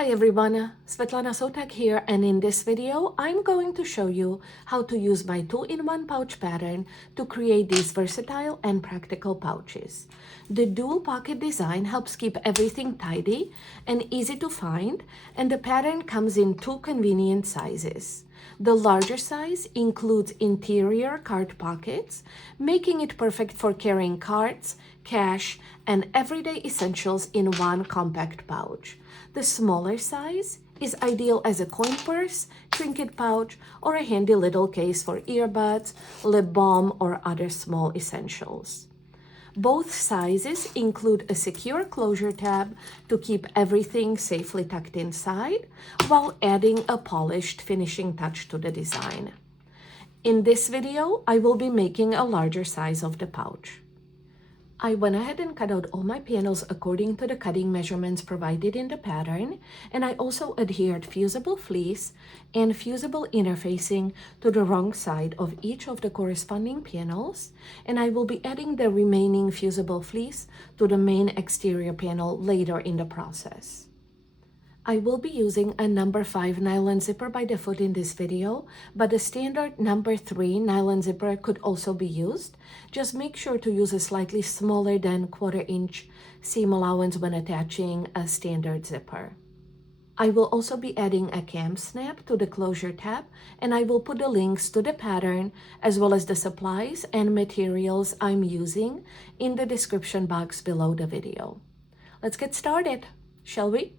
Hi everyone, Svetlana Sotak here, and in this video I'm going to show you how to use my 2-in-1 pouch pattern to create these versatile and practical pouches. The dual pocket design helps keep everything tidy and easy to find, and the pattern comes in two convenient sizes. The larger size includes interior card pockets, making it perfect for carrying cards, cash, and everyday essentials in one compact pouch. The smaller size is ideal as a coin purse, trinket pouch, or a handy little case for earbuds, lip balm, or other small essentials. Both sizes include a secure closure tab to keep everything safely tucked inside while adding a polished finishing touch to the design. In this video, I will be making a larger size of the pouch. I went ahead and cut out all my panels according to the cutting measurements provided in the pattern, and I also adhered fusible fleece and fusible interfacing to the wrong side of each of the corresponding panels, and I will be adding the remaining fusible fleece to the main exterior panel later in the process. I will be using a number 5 nylon zipper by the foot in this video, but a standard number 3 nylon zipper could also be used. Just make sure to use a slightly smaller than 1/4 inch seam allowance when attaching a standard zipper. I will also be adding a cam snap to the closure tab, and I will put the links to the pattern as well as the supplies and materials I'm using in the description box below the video. Let's get started, shall we?